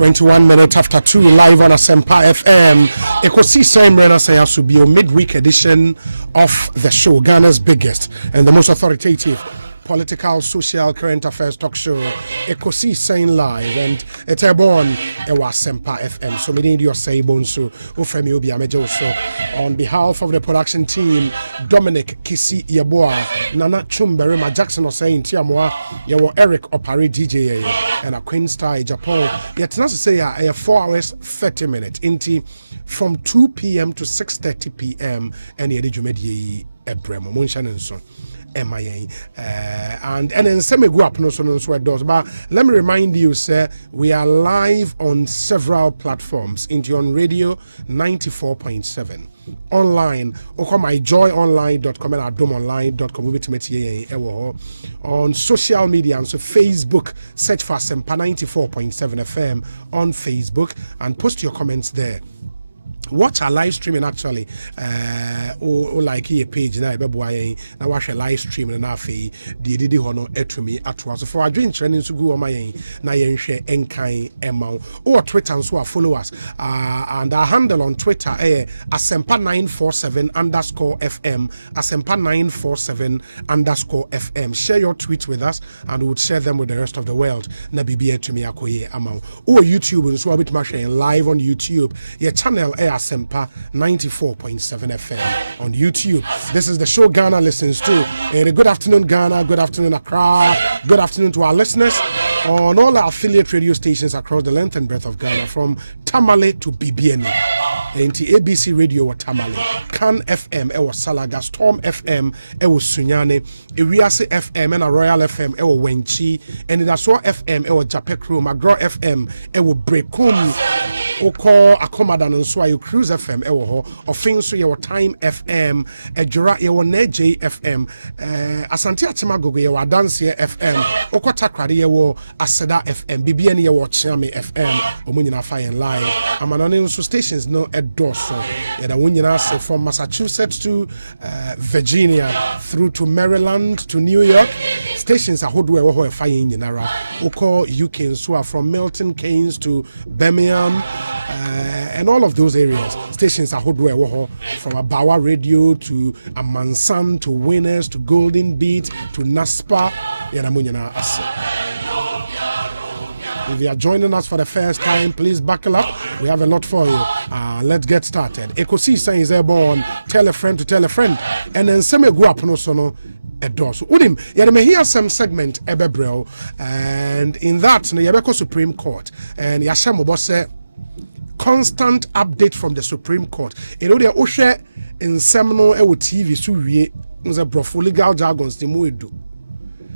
21 minutes after 2, live on Asempa FM. Ekosiisen Menasaya midweek edition of the show, Ghana's biggest and the most authoritative political, social, current affairs talk show, Ekosiisen Live, and it's born Asempa FM. So we need your say bonso, Ufremi Obi Amejo. So on behalf of the production team, Dominic Kisi Yeboa, Nana Chumberema Jackson or saying Tiamwa, Yawo Eric Opari DJ, and a Queen Star Japan. Yet not to say a 4 hours 30 minutes into from 2 p.m. to 6:30 p.m. and Yedi Ebremo Munshanenson. MIA and then some go up no does. But let me remind you, sir, we are live on several platforms. Into on radio 94.7, online myjoyonline.com and adomonline.com on social media, and so Facebook, search for Asempa 94.7 FM on Facebook and post your comments there. Watch our live streaming actually, or like a page now. Now watch a live streaming and afi the hono etumi atwa. So for our dream training to go on my na yen share enkai emau or Twitter and so follow us. And our handle on Twitter Asempa947_FM, Asempa947_FM. Share your tweets with us and we'll share them with the rest of the world. Na bibi etumi akoye amau. Or YouTube and so a bit much live on YouTube. Your channel Asempa 94.7 FM on YouTube. This is the show Ghana listens to. Good afternoon, Ghana. Good afternoon, Accra. Good afternoon to our listeners on all our affiliate radio stations across the length and breadth of Ghana, from Tamale to BBN. Into ABC Radio or Tamale, Can FM, Ewa Salaga, Storm FM, Ewa Sunyane, Iriase FM, and a Royal FM, Ewa Wenchi, and Idaswa FM, Ewa Japekru, Magro FM, Ewa Brekum, Oko Akomadan, and Swayo Cruise FM, Ewa Ho, Offenso, Ewa Time FM, Ejura, Ewa Neje FM, Asante Atimago, Ewa Dansia FM, Oko Takradi, Ewa Aseda FM, BBN, Ewa Chame FM, Omunina Fire Live. I'm an stations no Dorso, from Massachusetts to Virginia, through to Maryland to New York. Stations are Hodwe Fire in Yanara, Oko UK, and so from Milton Keynes to Birmingham, and all of those areas. Stations are Hodwe from Abawa Radio to Amansan to Winners to Golden Beat to Naspa. If you are joining us for the first time, please buckle up. We have a lot for you. Let's get started. Ekosiisen is airborne. Tell a friend to tell a friend. And then some go up no sono a door. So Udim, you may hear some segment Ebebrel. And in that, the Yabeko Supreme Court. And Yashamo Bosse, constant update from the Supreme Court. You know, the Oshe in Seminole TV, Suri, was a brofo legal jargons, the Muidu.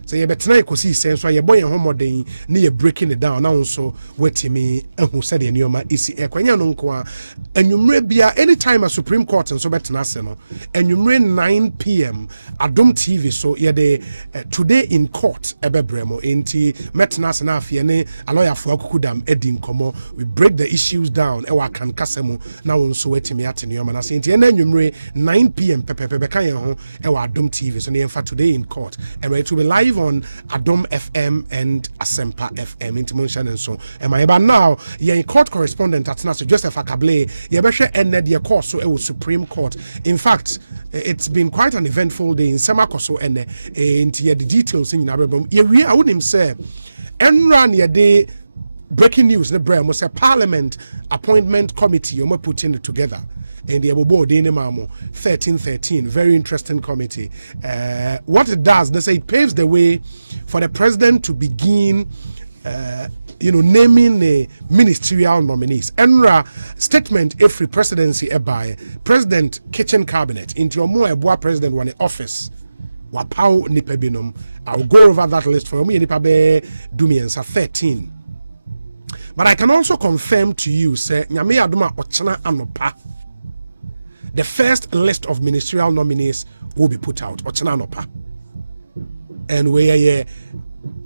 So you better Ekosiisen, so you're boy and homo day, near breaking it down. Now, so wait me, and who said in your ma isi equania nonqua, and you may be anytime a Supreme Court and so better national, and you may 9 p.m. Adom TV. So you're the today in court, Ebebremo, inti Metnas and Afiane, a lawyer for Kudam, Edin Komo. We break the issues down, Ewa can Kasemu, now so wait me at in your man. And then you may 9 p.m. Pepe Kaya, Ewa Adom TV. So near for today in court, and it will be live on Adom FM and Asempa FM into Motion and so. Am I about now? You're a court correspondent at Naso Joseph Akable. You're better ended your course so it was Supreme Court. In fact, it's been quite an eventful day in Semakoso and into the details in Aberdeen. I wouldn't say, and run your day breaking news. The Brem was a Parliament appointment committee. You're putting it together. And the Abobo Denimamo 1313, very interesting committee. What it does, they say it paves the way for the president to begin, naming the ministerial nominees. Enra statement every presidency by President Kitchen Cabinet into your more Eboa president one office. Wapau Nipebinum. I'll go over that list for me. Nipabe Dumiensa 13. But I can also confirm to you, say Nyame Aduma Ochana Anopa. The first list of ministerial nominees will be put out. Ochana Anopa. And we are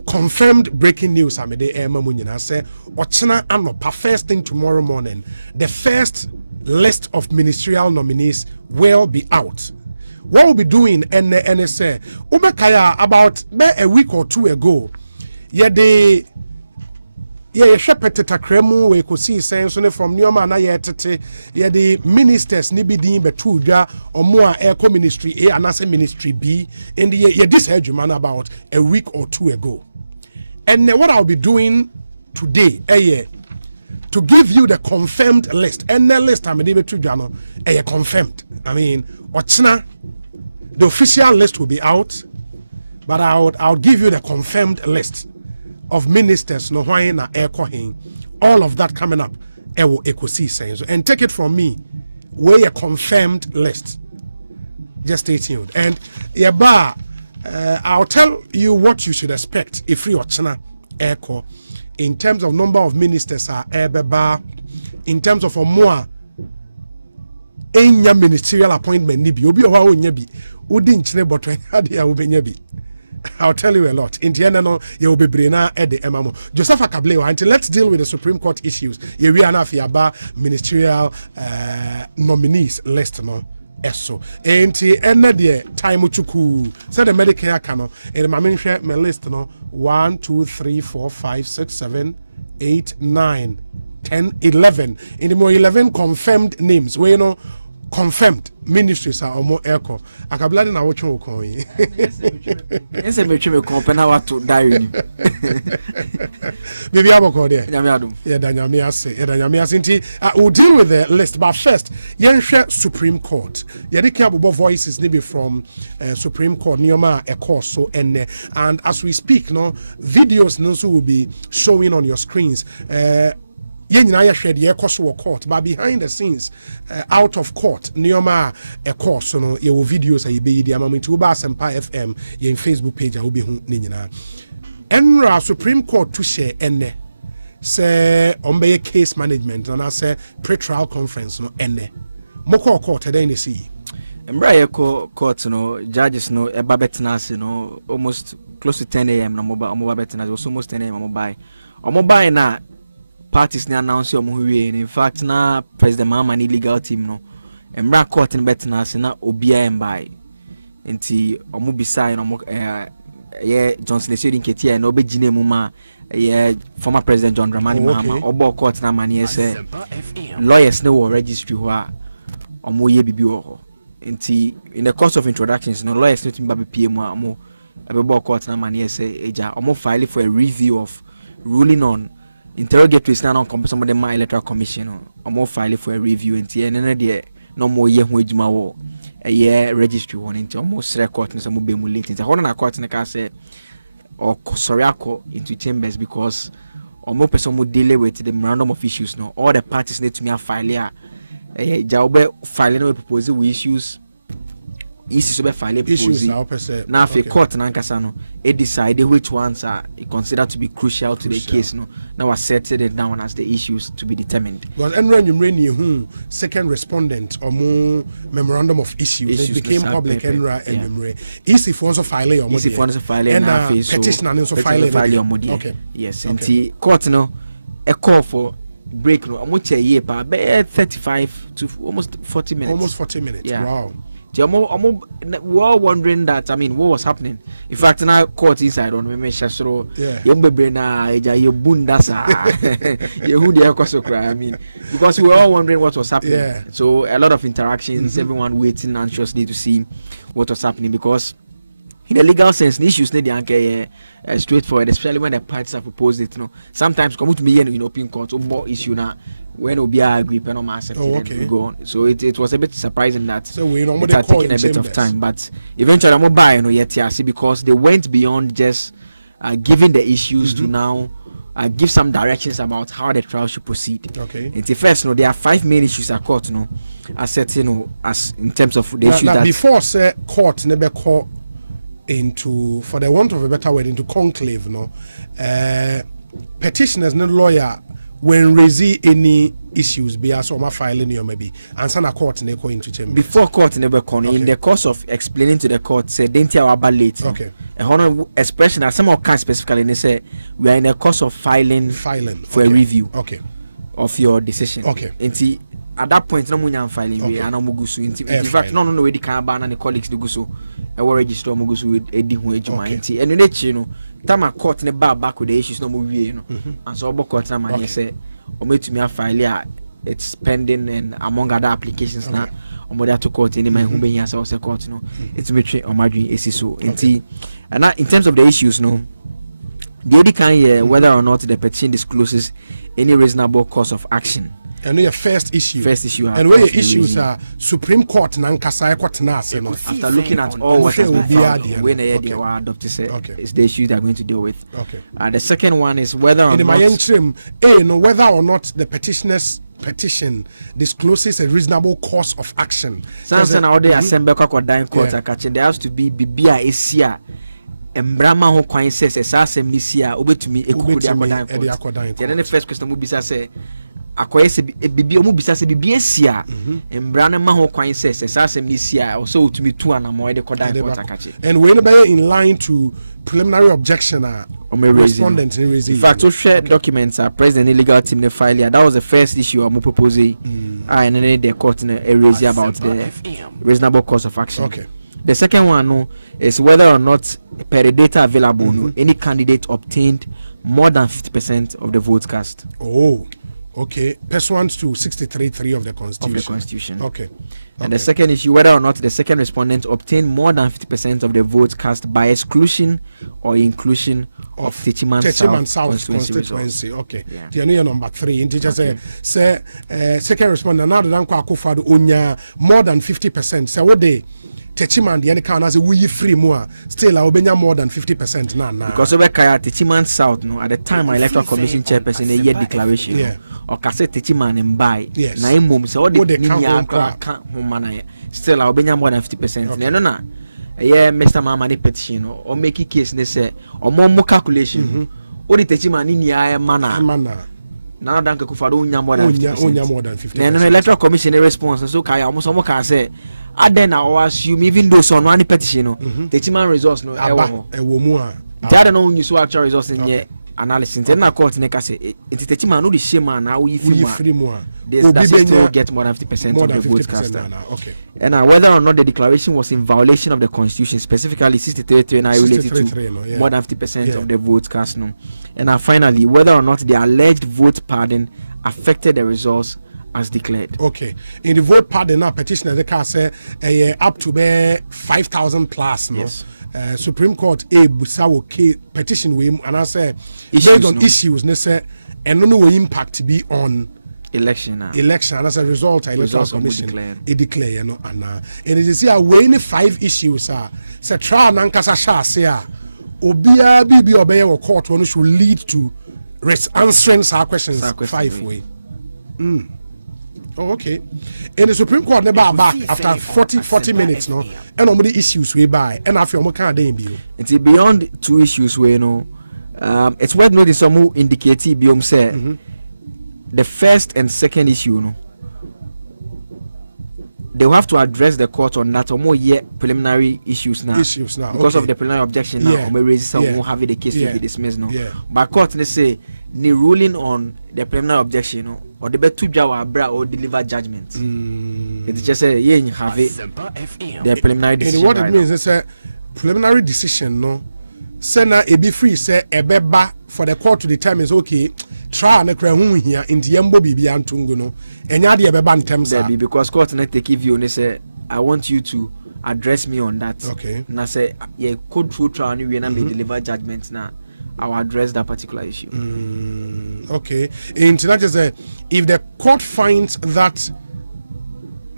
confirmed breaking news. I'm the Emma Munina say Ochana Anopa first thing tomorrow morning. The first list of ministerial nominees will be out. What we'll be doing in the NSA, about a week or two ago, the yeah, Petita Cremu, we could see saying from Nioma na yetete, yeah, the ministers nibidin betuja or more eco ministry A and as a ministry B in the year this had man about a week or two ago. And what I'll be doing today, to give you the confirmed list. And the list I'm able to confirmed. I mean, the official list will be out, but I'll give you the confirmed list of ministers no why na ekohin, all of that coming up Ekosiisen. And take it from me, we're a confirmed list. Just stay tuned. And I'll tell you what you should expect if you are Eko in terms of number of ministers are in terms of a more ministerial appointment nibi obi o wa onya bi udi nchine botwe ade ya obenya bi. I'll tell you a lot. In the end, no, you will be brina at the MMO. Joseph Akableo, until let's deal with the Supreme Court issues. You we are now fiaba ministerial nominees list, no. Eso. And the end of the time uchuku. So the Medicare cano. And my share my list, no. 1, 2, 3, 4, 5, 6, 7, 8, 9, 10, 11. In the more 11 confirmed names. Where you know. Confirmed ministries are more echo. Akabladi na watch you coin. Yes, I make sure company what to die. Maybe I will call there. Yeah, Danyamia say, Danyamia Sinti. We'll deal with the list, but first, Yansha Supreme Court. Yadikabo voices maybe from Supreme Court, Nioma Ekoso, and as we speak, no videos also will be showing on your screens. Yenina shared the Ekoswo court, but behind the scenes, out of court, Nioma Ekos, so no, your videos are be the amount to Uba Sempa FM, your Facebook page, I will be Nina. Enra Supreme Court to share ene say ombe case management and I say pre-trial conference no ene. Moko court today in the sea. Embra court no judges no eba betinase no almost close to 10 a.m. no mobile betinase was almost 10 a.m. mobile na parties na announce your movie. In fact, na President Mahama legal team no. Embra court in betinase na obia embai. Enti omo bisa no yeah Johnson Lesedi Nketia no be gine muma yeah former President John Dramani Mahama obo court na mani say lawyers no registry ho a omo ye bibi ho. Enti in the course of introductions no lawyers no timba be PM a omo ebe court na mani say eja omo file for a review of ruling on interrogatories na on somebody my electoral commission omo file for a review enti ene de no mo ye ho adwuma wo a registry one into almost record in some late into hold on a court in the car say or sorry into chambers because or more person would deal with the memorandum of issues no all the parties need to me a file here job filing no proposal we issues be file proposal now if a court in Ankasano it decided which ones are considered to be crucial to the case no now I set it down as the issues to be determined. Well, and when you second respondent or more memorandum of issues it became public and easy for us file or easy for us file and petition and also file okay yes and the court no a call for break no much a year but 35 to almost 40 minutes yeah. Wow. We were wondering that, I mean, what was happening. In fact, now court inside on me, Shasro, I mean, because we were all wondering what was happening. Yeah. So a lot of interactions, everyone waiting anxiously to see what was happening because in the legal sense, the issues need to straightforward, especially when the parties have proposed it. You know, sometimes come to me in open court, more issue now. When Obi agree, Penoma accepted and go on. So it was a bit surprising that it had taken a bit of time. But eventually, I'm buying yet because they went beyond just giving the issues to now give some directions about how the trial should proceed. Okay. In the first, there are 5 main issues at court, as set, as in terms of the issues that before say court never call into, for the want of a better word, into conclave, petitioners, no lawyer. When raise any issues, be as or filing you maybe, and send a court in into chamber. Before court never come in the course of explaining to the court, say didn't you about late. Okay. A honor expression as some kind specifically they say we are in the course of filing for a review of your decision. Okay. And at that point, no money filing we are no mugusu. In fact, no we can ban and the colleagues do so. I will register mugusu with Eddie Huejuma. And in it, Tama court ne back with the issues no more you know. And so court na man say o to me a file it's pending and among other applications now on that to court any man who be here so court no it's me on my dream so and in terms of the issues no the only kind whether or not the petition discloses any reasonable cause of action. And your first issue. And where your issues are Supreme Court nankasa court na say no. After looking at all what has been found, when they were adopted say it's the issue they're going to deal with. Okay. The second one is whether or not whether or not the petitioner's petition discloses a reasonable cause of action. Sansan now they assemble court there has to be bibia esia embrama ho kwan says asem ni sia obetumi ekuku de akodan. The first question would be say akoyese bibi omu bisa se bibi esia embrana ma ho kwan says asem ni sia also to me two and mo de kodan court akache. And we are in line to preliminary objection respondent in fact to share documents president illegal team the file that was the first issue I'm proposing and then the court raise about the reasonable cause of action. Okay. The second one is whether or not per the data available any candidate obtained more than 50% of the votes cast. Oh, okay. Pursuant to 63(3) of the Constitution. Okay. And the second issue, whether or not the second respondent obtained more than 50% of the votes cast by exclusion or inclusion of Techiman South constituency. Okay. The number 3. In teacher say second respondent now the Akufo-Addo onya more than 50%. So what they Techiman the any count as we free more still obenya more than 50% now. Because over Kaya Techiman South no at the time my electoral commission chairperson a year declaration. Yeah. Or cassette Techiman and buy. Yes. Na imum so all the can't still obenya more than 50%. No na. Yeah, Mr. Mama ni petition or make a case they say or more calculation. All the Techiman in ya mana. Now danke Akufo-Addo onya more than 50%. And the electoral commission response so Kaya almost say I then I assume even though so one petition Techiman results no that no you so actual results in here analysis then na court make say it Techiman no the shame now we free more that's still get more than 50% of the votes cast. Okay. And whether or not the declaration was in violation of the Constitution, specifically 63(3) and related to more than 50% of the votes cast no. And finally whether or not the alleged vote pardon affected the results as declared. Okay. In the vote pardon now petitioner they can say up to 5,000 plus no. Yes. Supreme Court petition we and I say based on issues they say and no impact to be on election and as a result electoral commission declare you know and it is here when 5 issues say try nankasa sha say obia bibi obey or court one should lead to answering our questions 5 way. Oh, okay. And the Supreme Court never back after 40 minutes, no. And all the issues we buy, and after we can't do. It's beyond 2 issues we you know. It's worth noting some who indicate beyond say the first and second issue, no. They will have to address the court on that or more preliminary issues now. Because of the preliminary objection now, or may raise some who have the case to be dismissed now. But court let's say the ruling on the preliminary objection, no. Or the better to or deliver judgment. It's just say you have it. The preliminary decision. And what it means is a preliminary decision, no. Sena e be free say e beba for the court to determine is okay. Try and kra hu here in the yembo bibi antungu no. Enya de e beba ntem sa. Because court na take you and say I want you to address me on that. Okay. Na say you code through trial and we na may deliver judgment now. I will address that particular issue. Okay. In that is if the court finds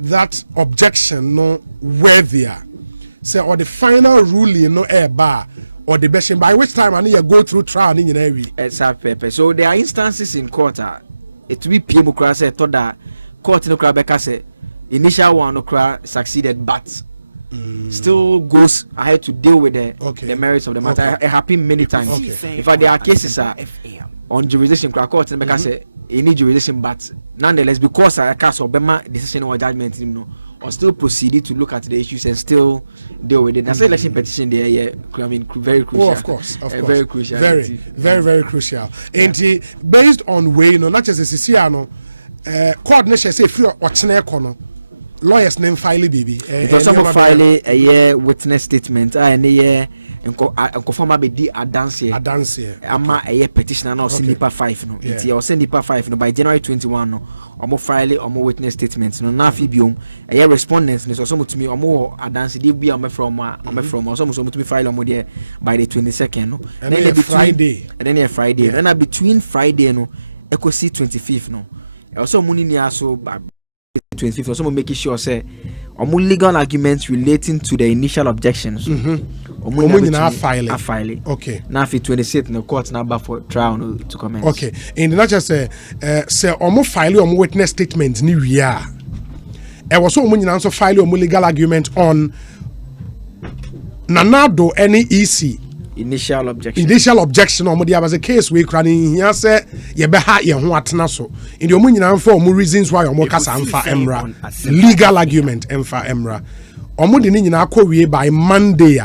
that objection no worthier, say or the final ruling no air bar or the best by which time I need to go through trial in every. Exactly. So there are instances in court. It will be people who say thought that court no crabeka say initial one no crab succeeded, but still goes ahead to deal with the merits of the matter. It happened many times. In fact, there are cases on jurisdiction court and say any jurisdiction, but nonetheless, because a case of Bema decision or judgment, you know, or still proceeded to look at the issues and still deal with it. That's election petition there, I mean, very crucial. Oh, of course. Very crucial. Very crucial. And based on way, not just a Siciano, coordination say free or Chinese lawyers name file baby. Because some file a witness statement and enko forma be di adance ama a petition na o nipa 5 no nti o nipa 5 no by January 21 no omo file omo witness statements no na afi biom a respondents no so mutumi omo adance dey bia omo from so mutumi file omo there by the 22nd no then Friday and then between Friday no Ekosiisen 25th no also money ni aso 25th also making sure say legal arguments relating to the initial objections file okay now for 26th no court now back for trial no, to commence okay and not just say file witness statement ni wia e was so nyina file legal argument on nanado any EC initial objection on there was a case we crying here say ye be ha ye ho atena so in the nyina for reasons why kasa amfa emra legal argument emfa emra de nyina akọ by Monday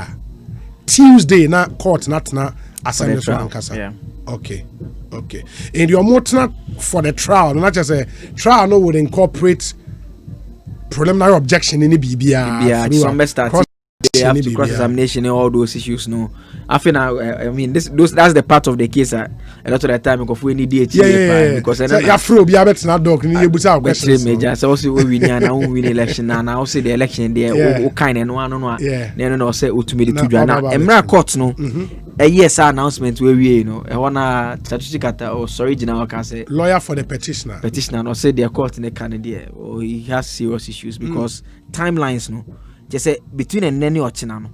Tuesday na court na tena assembly so ankasa okay in the for the trial not just a trial no would incorporate preliminary objection in the BBA they have to cross-examination and all those issues. No, I think I mean that's the part of the case. A lot of the time, because we need DHA because you're through. Be able to not dog. You need to questions. Major. So also we now win election now. Now say the election there. O kind and one no. No say ultimately to do now. Emra court no. A yes announcement where we wanna statutory or sorry general can say lawyer for the petitioner no say their court in the Canada or he has serious issues because timelines no. Just say between a nanny or chinano.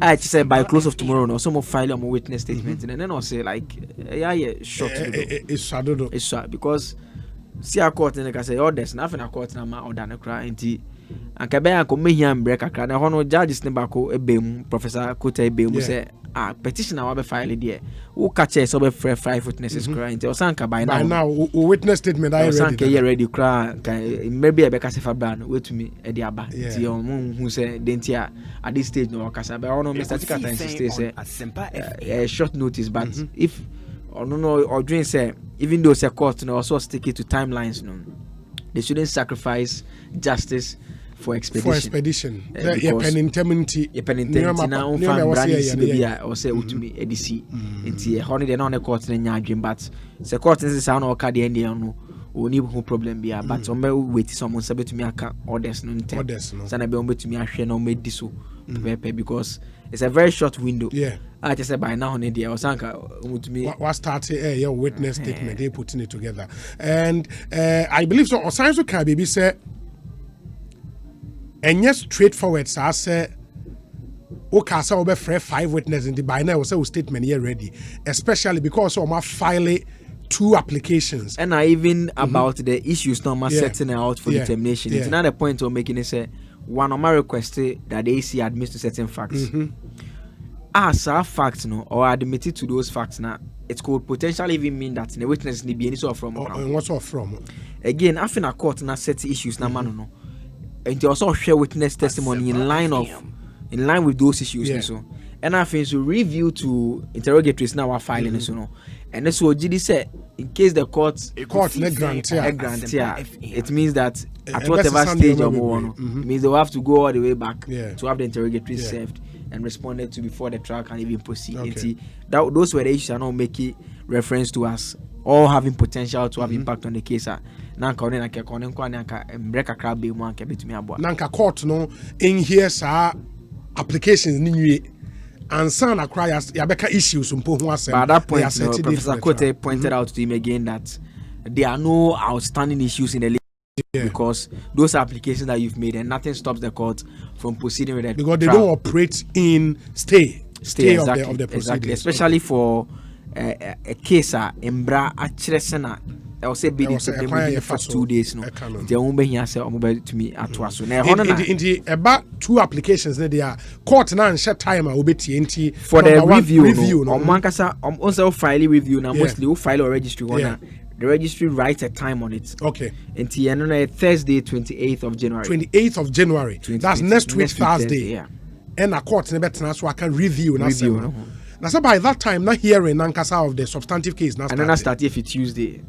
I just say by close of tomorrow, no, some file on witness statement, and then I'll say like, short. It's shadow. It's short because see a court and I can say, oh, there's nothing a court now or than a cry and tea. And Kabaya come here and break a cry. Now, no judges never go a beam, Professor Kote Beam say, petition our be file there. Who catch us over 5 witnesses crying? Tell Sanka by now. Witness statement. I ready cry. Maybe I be cast for ban. Wait to me, Eddie Abba. Who say, didn't at this stage no cast. But I know Mr. Tikata insists say short notice. But if or no or doing say even though say court no also stick it to timelines no, they shouldn't sacrifice justice for expedition. Yeah, penitentiary na on fan brand or say utumi edisi nti honey dey na court na nya adwem but say court is say na oka dey no oni ho problem bia but o me wait some say betumi aka orders no ntem say na be o betumi ahwe na o me di so because it's a very short window. I just said by now on India or Sanka what started your witness statement they putting it together and I believe so or science can be say and yes straightforward so I say okay so over 5 witnesses in the by now say statement here ready especially because of my file 2 applications and I even about the issues now setting out for determination it's not a point of making it say one of my requests that the AC admits to certain facts as a fact no or admitted to those facts now it could potentially even mean that the witness need be any sort of from what's off from again after a court now set issues now man no and they also share witness testimony in line with those issues so and I think so review to interrogatories now are filing so no and so GD said in case the court grant it means that at whatever stage or more it means they will have to go all the way back to have the interrogatories served and responded to before the trial can even proceed. Those were the issues are not making reference to us all having potential to have impact on the case. Nanka court no in here sir applications ni and son acquire yabeka issues by that point Professor Kote pointed out to him again that there are no outstanding issues in the because those applications that you've made and nothing stops the court from proceeding with it because they don't operate in stay exactly, of the proceedings especially for a case embra achresena I say be the first 2 days no they won't be here say to me at was so now in about 2 applications they are court now and short time obeti for the review no mankasa also file review now mostly who file or registry one the registry writes a time on it. Okay. Until Thursday, 28th of January. 28th of January. That's next week Thursday. Yeah. And a court never so I can review. Now, so by that time, not hearing Nankasa of the substantive case. And then I start if it's Tuesday.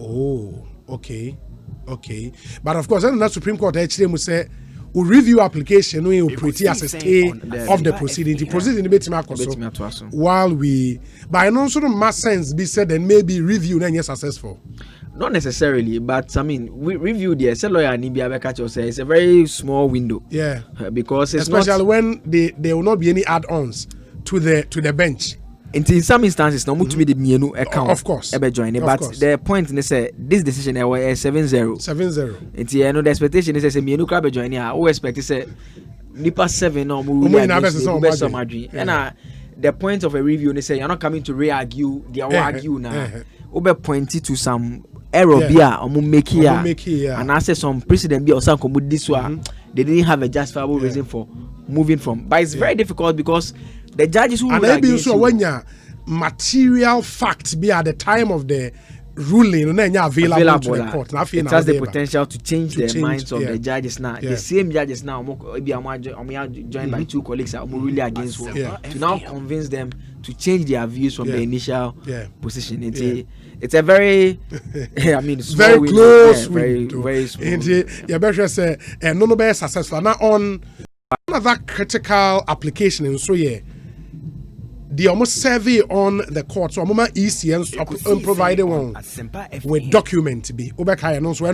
Oh, okay. But of course, then the Supreme Court actually must say, review application we operate as a stay of the proceeding. The proceeding bit while we by no sort of mass sense be said and maybe review then yes successful. Not necessarily, but I mean, we review the lawyer and Ibia say it's a very small window. Yeah, because it's especially when there will not be any add-ons to the bench. In some instances, no much be the mienu account. Of course, join it. But the point is say this decision is 7-0. 7-0. It's the expectation is say mienu crab join here. Who expect say nipa 7 no more. And the point of a review they say you're not coming to re-argue. They will argue now. Obe pointed to some error bia omo make here and I say some precedent bia osan komo this one they didn't have a justifiable reason for moving from, but it's very difficult because the judges who and maybe so when your material facts be at the time of the ruling and available to the court. It has the potential to change the minds of the judges now. The same judges now joined by two colleagues are really against one to now convince them to change their views from the initial position. It's a very I mean very close window. Very small. You better say no be successful now on another critical application and so the almost survey on the court so mama ECN provided one with document be obeka no so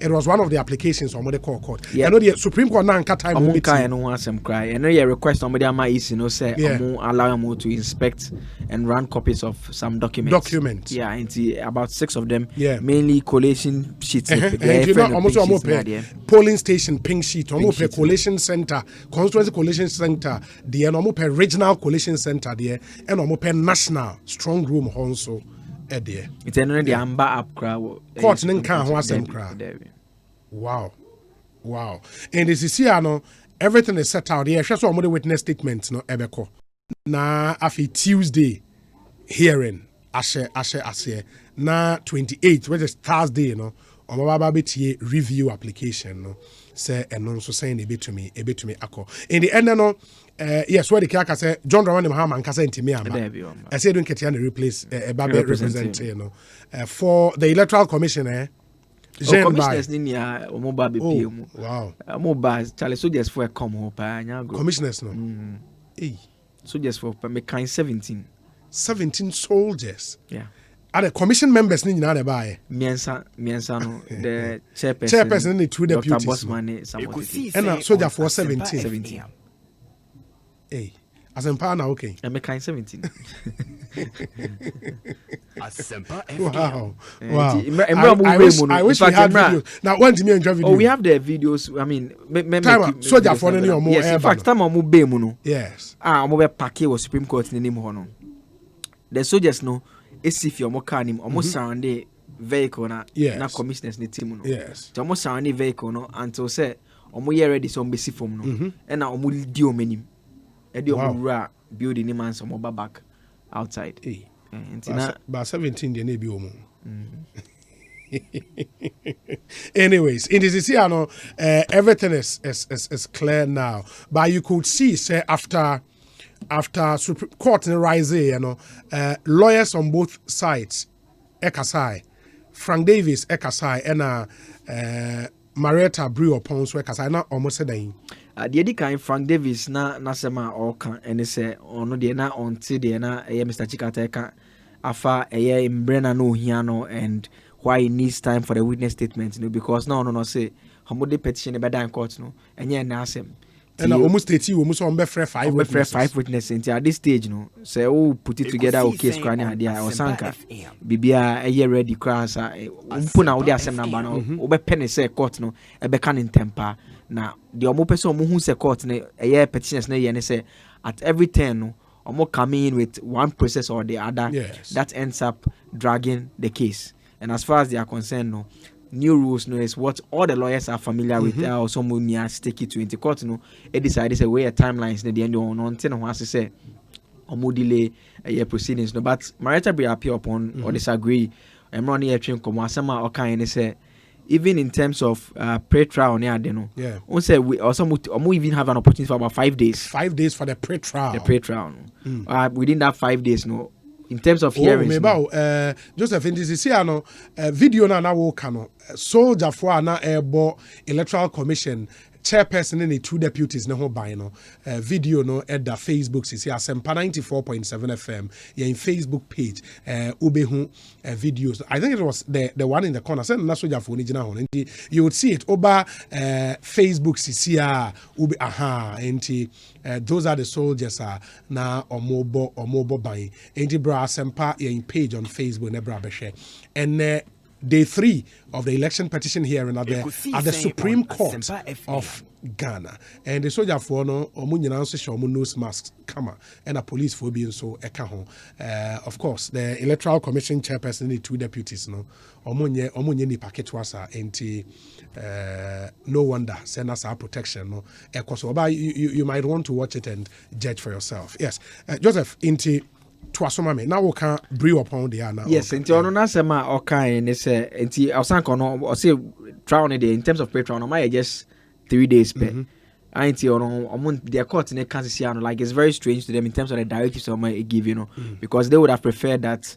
it was one of the applications on the court. I know the Supreme Court now cut time meeting no asem cry. I know your request somebody ama EC no say allow them to inspect and run copies of some documents. Yeah, and about 6 of them mainly collation sheets. Almost polling station pink sheet almost collation center constituency collation center the almost regional collation center and almost national strong room also there. It's another amber up crowd. Court can Wow. And this is here no everything is set out here. Just one more witness statement no ebeko. Na afi Tuesday hearing ashe na 28 which is Thursday no omaba betie review application no say eno so saying a bit to me ako. In the end no yes, where the kaka say John Dramani Mahama and Kasa Intimi ama. I say don't Ketiana replace Babe represent you know for the Electoral Commission commissioners ni omoba BP mu. Wow. Omoba Charlie soldiers for come home pa go. Commissioners no. Hey. Soldiers for me kind 17 soldiers. Yeah. And the commission members ni nyina na buy. Miensa no the chairperson ni two deputies. Dr. Bossman somebody. And soldier for 17. Hey. As in partner, okay. I'm kind 17. Wow. I wish we had videos. Now, when do you enjoy videos? Oh, we have the videos. I mean, soldier for any more. Yes, in fact, time I'm be muno. Yes. I'm over packet was Supreme Court in name hono. The soldiers know if you're more carnim, almost surround the vehicle na commissioners ni team no. Yes. So almost surround the vehicle no until say omo ye ready some basic form no. And na omo di omenim. Wow. Building him and some over back outside. Hey. By 17 they may be omo. Anyways, in this year no everything is clear now. But you could see say after Supreme Court in rise you know lawyers on both sides Ekasai, Frank Davis Ekasai and Marietta Brew upon so Ekasai na almost said the other kind Frank Davis na sema oka and say ono de na onti de na Mr. Chikateka afa Mbrena no hiano and why he needs time for the witness statement, you know, because no say hamode petition be dan court no enye na asem and almost 30 almost on be free 5 witnesses at this stage no say put it together okay square na dia or sanka bibia ready class umpo na wo de asem number no wo be pen say court no e be kan temper na the omo person omo hu say court na petitions na ye say at every turn no omo coming in with one process or the other that ends up dragging the case. And as far as they are concerned no new rules no is what all the lawyers are familiar with or someone near stick it to into court no e decide say where timelines na the end on until no has say omo delay proceedings no but Marietta be appear upon or disagree and run here train come asema o kan ni say even in terms of pre-trial near no on say we or some even have an opportunity for about 5 days for the pre-trial no. Within that 5 days no in terms of hearings Joseph in this here no video na wo ka no soldier for na ebo electoral commission chairperson and the 2 deputies no by no video no at the Facebook is here Asempa 94.7 FM in Facebook page ubehu videos. I think it was the one in the corner send na soja for original one. You would see it over Facebook is here ube and those are the soldiers na omobo buying and bra Asempa in page on Facebook nebra beshe and Day 3 of the election petition hearing at the Supreme Court of Ghana. And the soldier for no nose masks come and a police for being so of course, the Electoral Commission chairperson the 2 deputies no omunye ni package wasa enti no wonder send us our protection no you might want to watch it and judge for yourself. Yes, Joseph inti now we can brew upon the now. Yes, and you know, Sema okay, and it's and I was saying, or say, trial in terms of Patreon, I just 3 days per. I ain't on their court in the Kansas like it's very strange to them in terms of the directives I might give, you know, because they would have preferred that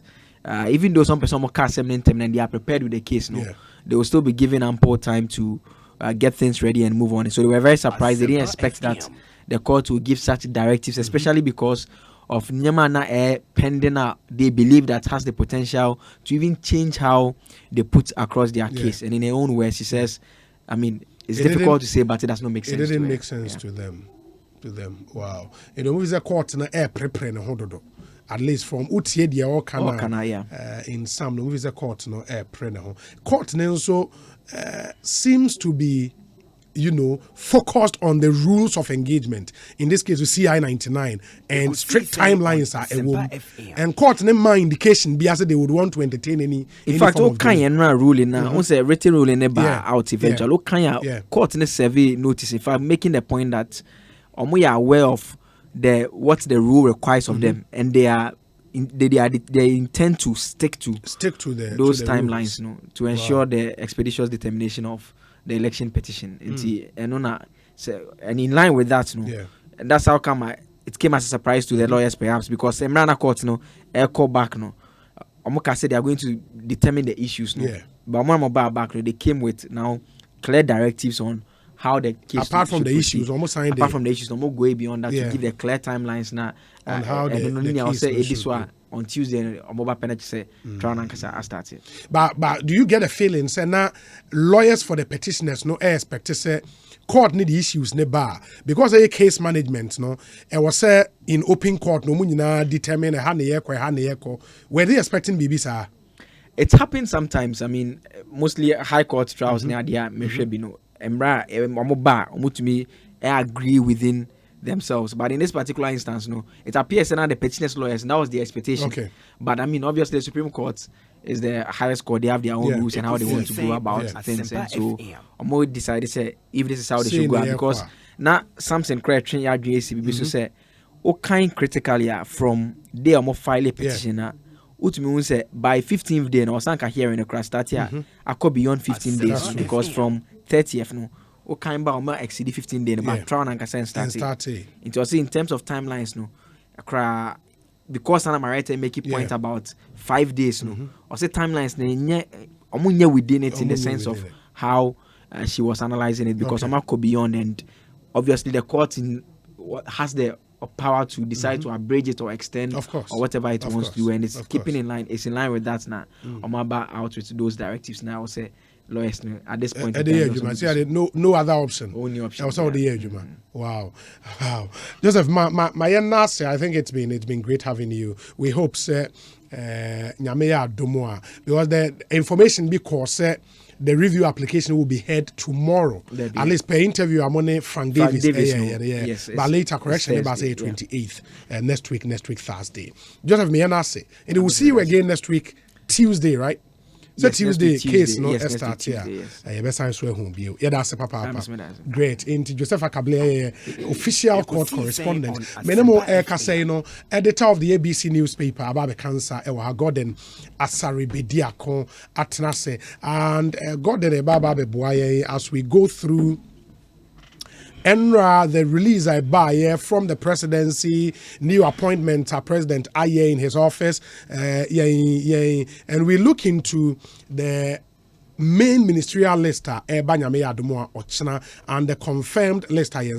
even though some person more cast them and they are prepared with the case, no, they will still be given ample time to get things ready and move on. So they were very surprised. They didn't expect that the court would give such directives, especially because of Nyamana pending they believe that has the potential to even change how they put across their case. And in her own words, she says, I mean, it's difficult to say, but it does not make sense. It didn't make sense to them. Wow. You know, with the court in the air prepare hododo. At least from Utie dia or Kana in some with the court no air prepare. Court also seems to be, you know, focused on the rules of engagement. In this case, we see I-99 and strict timelines are a woman. And court name my indication be as they would want to entertain any. In fact, what kind of ruling now? Once a written ruling about out eventually, what kind of court in survey notice? In fact, making the point that we are aware of what the rule requires of them, and they intend to stick to those timelines, no, to ensure the expeditious determination of the election petition. And in line with that, and that's how come it came as a surprise to the lawyers, perhaps, because Emrana Court, call back, Omoka said they are going to determine the issues, but more back, they came with now clear directives on how the case apart from the issues, almost signed apart from the issues, no more go beyond that to give the clear timelines now on how the case this one on Tuesday mobile penalty say trial and started. But do you get a feeling say now lawyers for the petitioners no expect to say court need the issues ne bar because of case management no it was say in open court no munina determine how na yeko were they expecting BB sir? It happens sometimes. I mean mostly high court trials near there mehwe bi no embra omoba omutumi agree within themselves, but in this particular instance, no, it appears that the petitioners' lawyers, that was the expectation. Okay. But I mean, obviously, the Supreme Court is the highest court; they have their own rules and how they want to go about things. And so, Omo decided say if this is how they should go, because now Samson Cratchin ya JCB so say, o kind critically from they Omo file a petition. Ultimately, say by 15th day, no, Sanka hearing the crash start here. I could beyond 15 days because from 30th, no. O kind ba exceed 15 days but trial and started. It was in terms of timelines no because Anna Marita make a point about 5 days no or say timelines omunye within it in the sense of how she was analyzing it because Oma could beyond and obviously the court has the power to decide to abridge it or extend or whatever it wants to do and it's keeping in line with that now Oma out with those directives now I would say lawyers at this point no other option. Only option. Wow. Joseph, I think it's been great having you. We hope Nyameya Domoa because the information because the review application will be heard tomorrow. At least per interview I'm on Frank Davis. Yes, but later correction about say 28th next week Thursday. Joseph Mianase. And we'll see you again next week Tuesday, right? So Tuesday case no start here. Best I swear home be. Yeah, that's papa. Great. Into Joseph Akable official court correspondent. Menemo say no editor of the ABC newspaper about the cancer Ewa Gordon Asari Bediako Atnase and Gordon Baba Boye as we go through the release I buy from the presidency, new appointment President Aye in his office, and we look into the main ministerial list a ɛreba nyame yɛ adom a ɔkyena and the confirmed list a yɛn